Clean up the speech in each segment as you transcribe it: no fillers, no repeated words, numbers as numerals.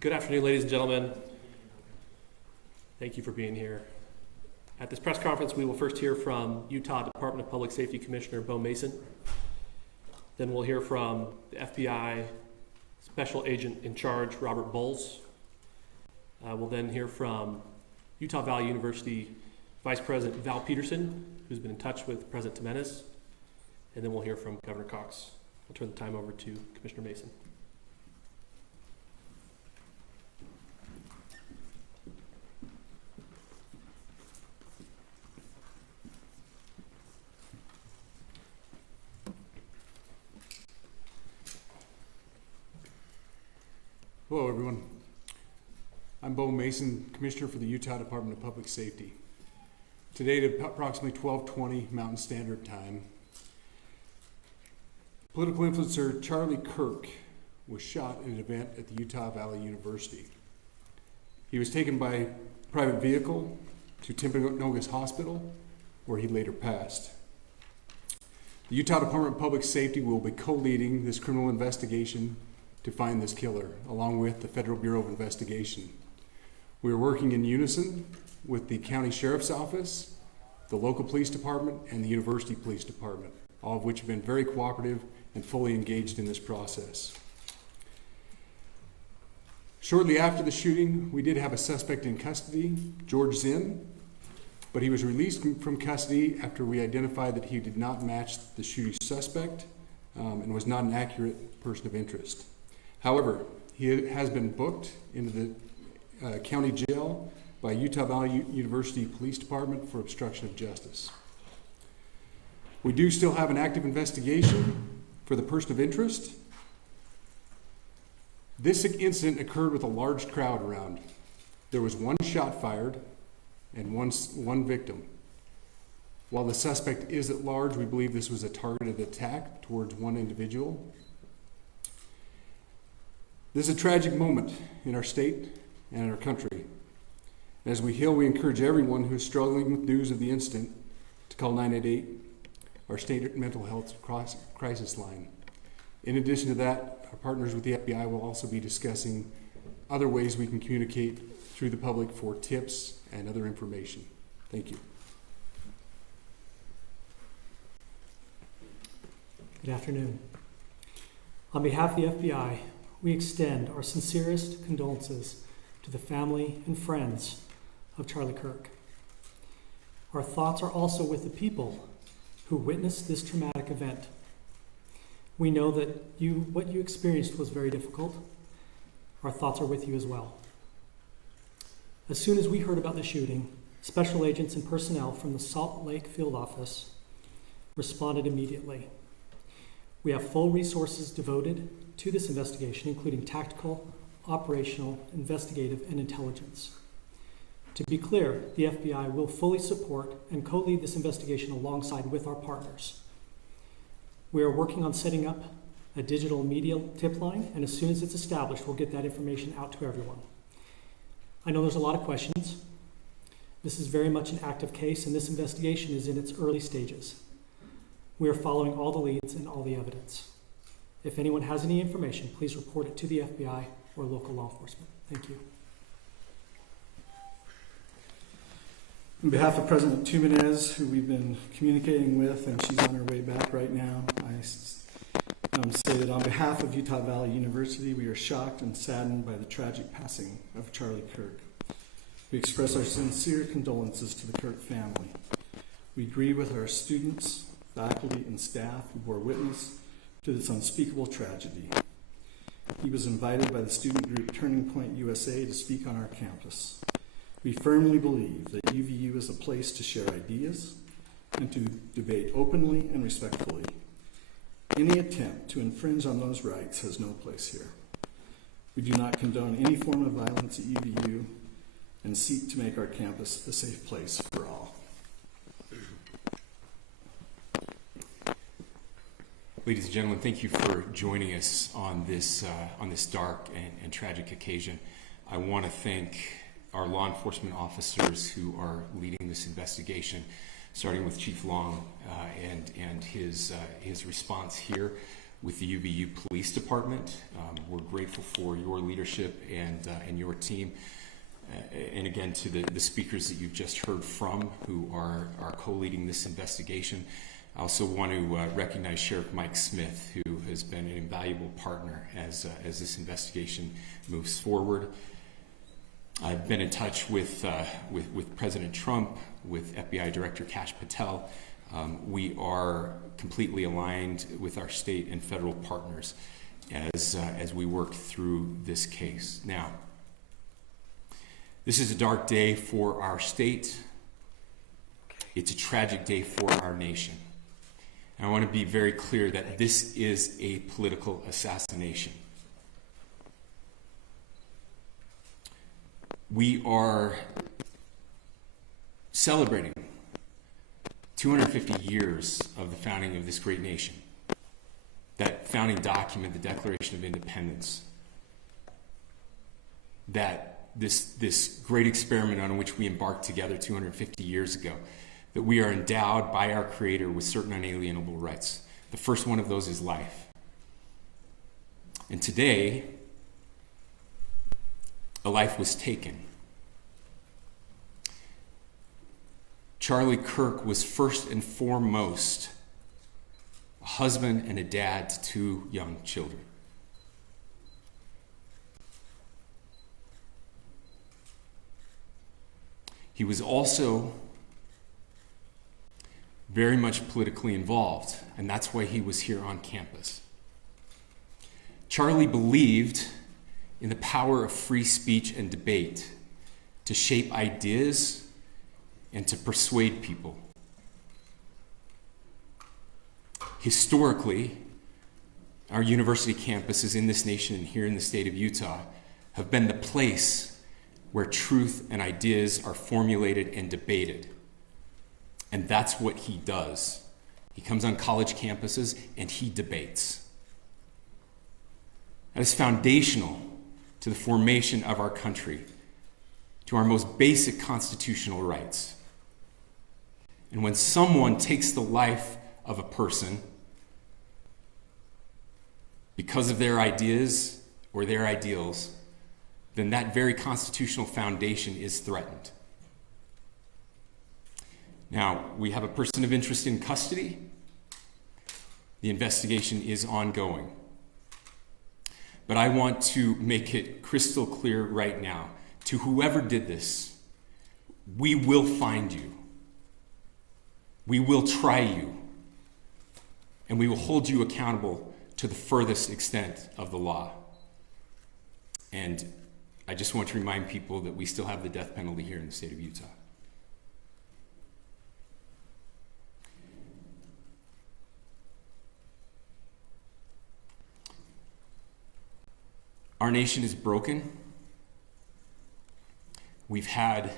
Good afternoon, ladies and gentlemen. Thank you for being here. At this press conference, we will first hear from Utah Department of Public Safety Commissioner Bo Mason. Then we'll hear from the FBI Special Agent in Charge, Robert Bowles. We'll then hear from Utah Valley University Vice President Val Peterson, who's been in touch with President Jimenez. And then we'll hear from Governor Cox. I'll turn the time over to Commissioner Mason. Hello, everyone. I'm Bo Mason, Commissioner for the Utah Department of Public Safety. Today at approximately 12:20 Mountain Standard Time, political influencer Charlie Kirk was shot at an event at the Utah Valley University. He was taken by private vehicle to Timpanogos Hospital, where he later passed. The Utah Department of Public Safety will be co-leading this criminal investigation to find this killer, along with the Federal Bureau of Investigation. We are working in unison with the County Sheriff's Office, the local police department, and the University Police Department, all of which have been very cooperative and fully engaged in this process. Shortly after the shooting, we did have a suspect in custody, George Zinn, but he was released from custody after we identified that he did not match the shooting suspect and was not an accurate person of interest. However, he has been booked into the county jail by Utah Valley University Police Department for obstruction of justice. We do still have an active investigation for the person of interest. This incident occurred with a large crowd around. There was one shot fired and one victim. While the suspect is at large, we believe this was a targeted attack towards one individual. This is a tragic moment in our state and in our country. As we heal, we encourage everyone who is struggling with news of the incident to call 988, our state mental health crisis line. In addition to that, our partners with the FBI will also be discussing other ways we can communicate through the public for tips and other information. Thank you. Good afternoon. On behalf of the FBI, we extend our sincerest condolences to the family and friends of Charlie Kirk. Our thoughts are also with the people who witnessed this traumatic event. We know that what you experienced was very difficult. Our thoughts are with you as well. As soon as we heard about the shooting, special agents and personnel from the Salt Lake Field Office responded immediately. We have full resources devoted to this investigation, including tactical, operational, investigative, and intelligence. To be clear, the FBI will fully support and co-lead this investigation alongside with our partners. We are working on setting up a digital media tip line, and as soon as it's established, we'll get that information out to everyone. I know there's a lot of questions. This is very much an active case, and this investigation is in its early stages. We are following all the leads and all the evidence. If anyone has any information, please report it to the FBI or local law enforcement. Thank you. On behalf of President Jimenez, who we've been communicating with, and she's on her way back right now, I say that on behalf of Utah Valley University, we are shocked and saddened by the tragic passing of Charlie Kirk. We express our sincere condolences to the Kirk family. We grieve with our students, faculty, and staff who bore witness to this unspeakable tragedy. He was invited by the student group Turning Point USA to speak on our campus. We firmly believe that UVU is a place to share ideas and to debate openly and respectfully. Any attempt to infringe on those rights has no place here. We do not condone any form of violence at UVU and seek to make our campus a safe place for all. Ladies and gentlemen, thank you for joining us on this dark and tragic occasion. I want to thank our law enforcement officers who are leading this investigation, starting with Chief Long and his response here. with the UVU Police Department. We're grateful for your leadership and your team. And again, to the speakers that you've just heard from who are co-leading this investigation. I also want to recognize Sheriff Mike Smith, who has been an invaluable partner as this investigation moves forward. I've been in touch with President Trump, with FBI Director Kash Patel. We are completely aligned with our state and federal partners as we work through this case. Now, this is a dark day for our state. It's a tragic day for our nation. And I want to be very clear that this is a political assassination. We are celebrating 250 years of the founding of this great nation. That founding document, the Declaration of Independence, that this great experiment on which we embarked together 250 years ago, that we are endowed by our Creator with certain unalienable rights. The first one of those is life. And today, a life was taken. Charlie Kirk was first and foremost a husband and a dad to two young children. He was also very much politically involved, and that's why he was here on campus. Charlie believed in the power of free speech and debate to shape ideas and to persuade people. Historically, our university campuses in this nation and here in the state of Utah have been the place where truth and ideas are formulated and debated. And that's what he does. He comes on college campuses and he debates. That is foundational to the formation of our country, to our most basic constitutional rights. And when someone takes the life of a person because of their ideas or their ideals, then that very constitutional foundation is threatened. Now, we have a person of interest in custody. The investigation is ongoing. But I want to make it crystal clear right now, to whoever did this, we will find you. We will try you. And we will hold you accountable to the furthest extent of the law. And I just want to remind people that we still have the death penalty here in the state of Utah. Our nation is broken. We've had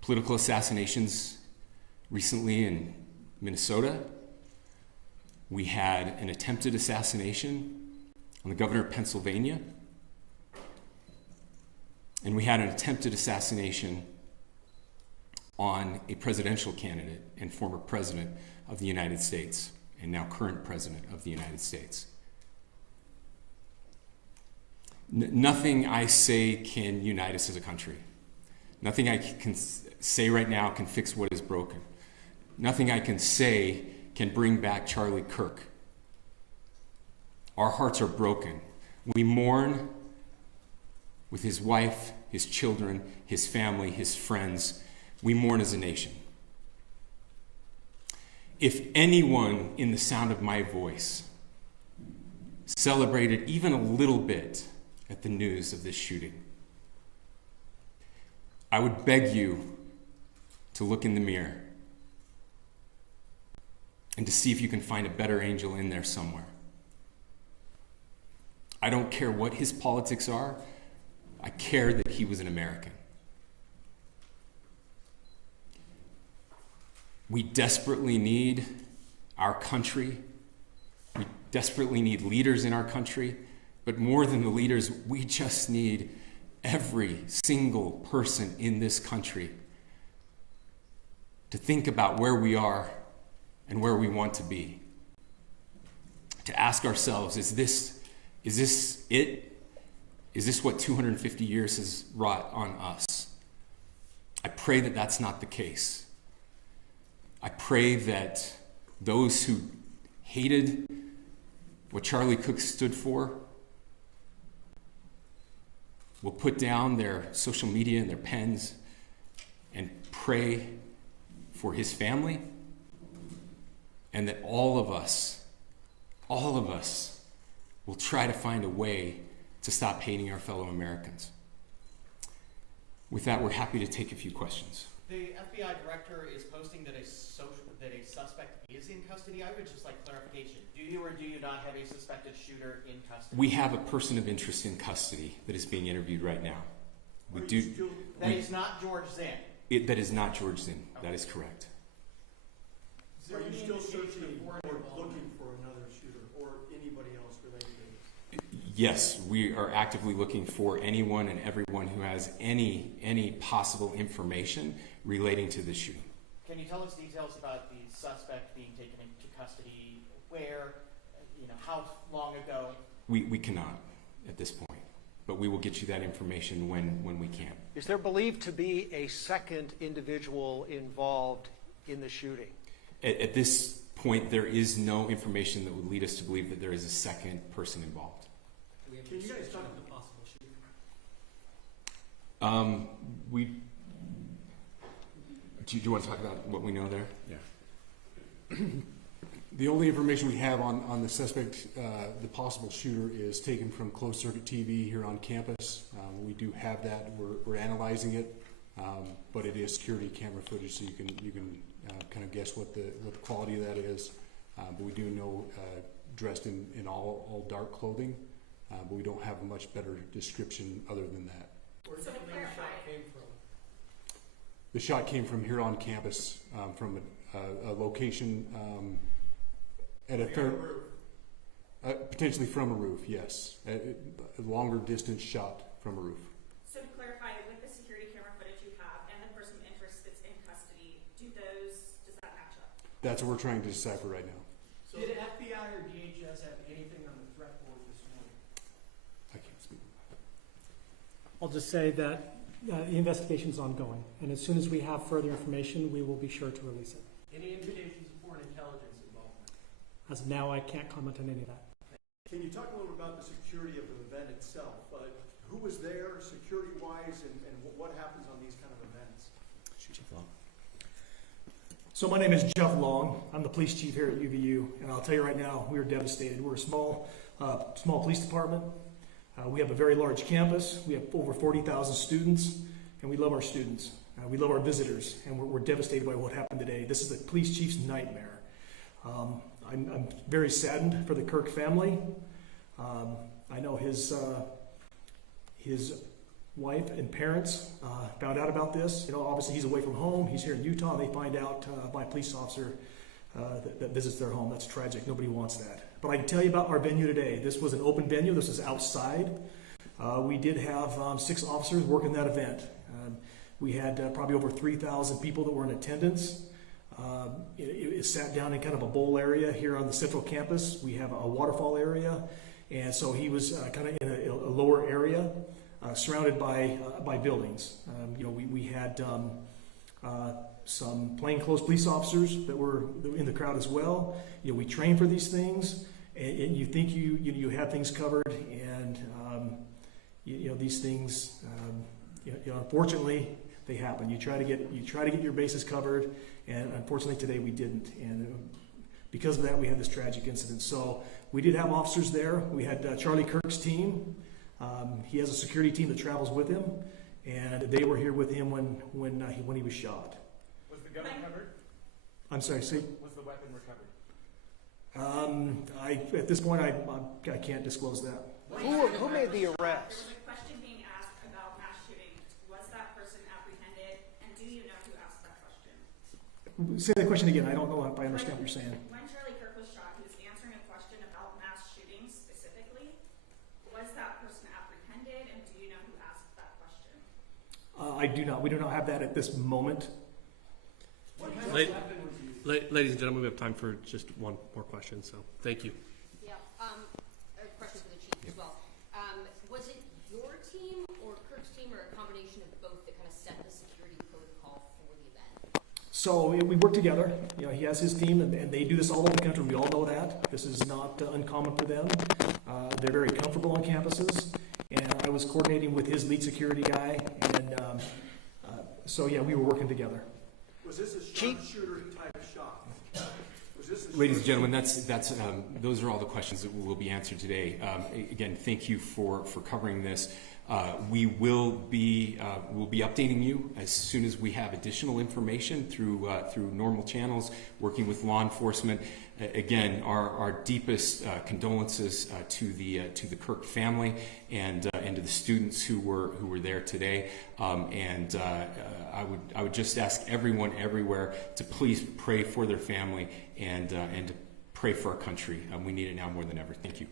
political assassinations recently in Minnesota. We had an attempted assassination on the governor of Pennsylvania. And we had an attempted assassination on a presidential candidate and former president of the United States, and now current president of the United States. Nothing I say can unite us as a country. Nothing I can say right now can fix what is broken. Nothing I can say can bring back Charlie Kirk. Our hearts are broken. We mourn with his wife, his children, his family, his friends. We mourn as a nation. If anyone in the sound of my voice celebrated even a little bit at the news of this shooting, I would beg you to look in the mirror and to see if you can find a better angel in there somewhere. I don't care what his politics are. I care that he was an American. We desperately need our country. We desperately need leaders in our country. But more than the leaders, we just need every single person in this country to think about where we are and where we want to be. to ask ourselves, is this it? Is this what 250 years has wrought on us? I pray that that's not the case. I pray that those who hated what Charlie Kirk stood for will put down their social media and their pens and pray for his family, and that all of us will try to find a way to stop hating our fellow Americans. With that, we're happy to take a few questions. The FBI director is posting that a suspect is in custody. I would just like clarification. Do you or do you not have a suspected shooter in custody? We have a person of interest in custody that is being interviewed right now. That is not George Zinn. That is not George Zinn. Okay. That is correct. Are you still searching or looking for another shooter or anybody else related to this? Yes, we are actively looking for anyone and everyone who has any possible information relating to this shooting. Can you tell us details about the suspect being taken into custody? Where, how long ago? We cannot at this point, but we will get you that information when we can. Is there believed to be a second individual involved in the shooting? At this point, there is no information that would lead us to believe that there is a second person involved. Can you guys talk about the possible shooting? Do you want to talk about what we know there? Yeah. The only information we have on the suspect, the possible shooter, is taken from closed circuit TV here on campus. We do have that. We're analyzing it, but it is security camera footage, so you can kind of guess what the quality of that is. But we do know dressed in all dark clothing, but we don't have a much better description other than that. Where do you think the shot came from? The shot came from here on campus, from a location at a potentially from a roof. Yes, a longer distance shot from a roof. So to clarify, with the security camera footage you have and the person of interest that's in custody, does that match up? That's what we're trying to decipher right now. So did FBI or DHS have anything on the threat board this morning? I can't speak. I'll just say that the investigation is ongoing, and as soon as we have further information, we will be sure to release it. Any indications of foreign intelligence involvement? As of now, I can't comment on any of that. Can you talk a little about the security of the event itself? Who was there security-wise, and what happens on these kind of events? So my name is Jeff Long. I'm the police chief here at UVU, and I'll tell you right now, we are devastated. We're a small police department. We have a very large campus. We have over 40,000 students, and we love our students. We love our visitors, and we're devastated by what happened today. This is the police chief's nightmare. I'm very saddened for the Kirk family. I know his wife and parents found out about this. Obviously he's away from home. He's here in Utah. They find out by a police officer that visits their home. That's tragic. Nobody wants that. But I can tell you about our venue today. This was an open venue. This was outside. We did have 6 officers working that event. We had probably over 3,000 people that were in attendance. It sat down in kind of a bowl area here on the central campus. We have a waterfall area. And so he was kind of in a lower area, surrounded by buildings. We had some plainclothes police officers that were in the crowd as well. We train for these things, and you think you have things covered, and these things, unfortunately, they happen. You try to get your bases covered, and unfortunately today we didn't. And because of that, we had this tragic incident. So we did have officers there. We had Charlie Kirk's team. He has a security team that travels with him, and they were here with him when he was shot. Was the gun recovered? I'm sorry, see? Was the weapon recovered? At this point, I can't disclose that. Who made the arrest? There was a question being asked about mass shootings. Was that person apprehended, and do you know who asked that question? Say the question again. I don't know if I understand what you're saying. When Charlie Kirk was shot, he was answering a question about mass shootings specifically. Was that person apprehended, and do you know who asked that question? I do not. We do not have that at this moment. What kind of weapon was used? Ladies and gentlemen, we have time for just one more question, so thank you. Yeah. team or a combination of both that kind of set the security protocol for the event? So we work together. You know, he has his team, and they do this all over the country. We all know that. This is not uncommon for them. They're very comfortable on campuses, and I was coordinating with his lead security guy, and so yeah, we were working together. Was this a sharpshooter type shot? Was this a Ladies and gentlemen, those are all the questions that will be answered today. Again, thank you for covering this. We will be updating you as soon as we have additional information through normal channels, working with law enforcement. Again, our deepest condolences to the Kirk family and to the students who were there today. I would just ask everyone everywhere to please pray for their family and to pray for our country. We need it now more than ever. Thank you.